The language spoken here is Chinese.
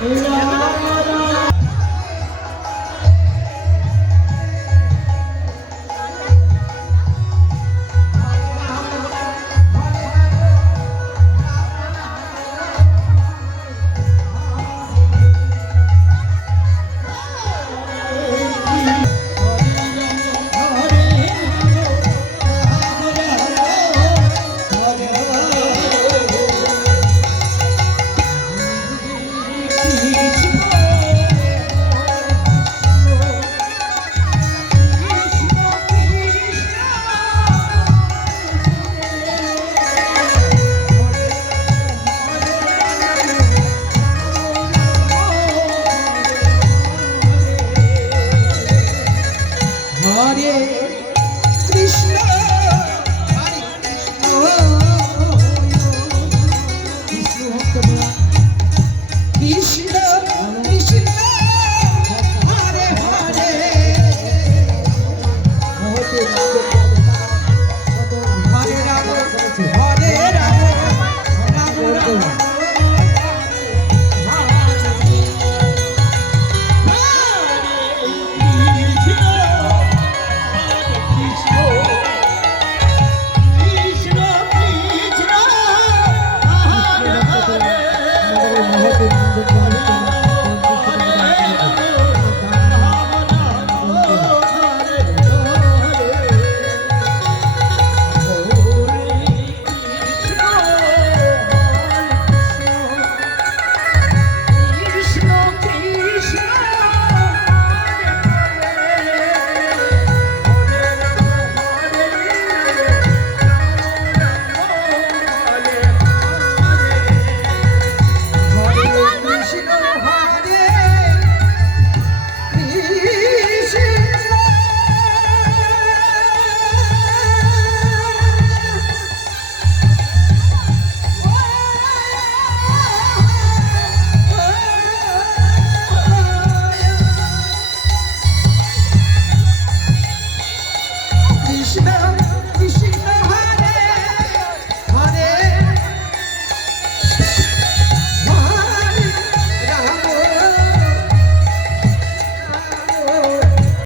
হরে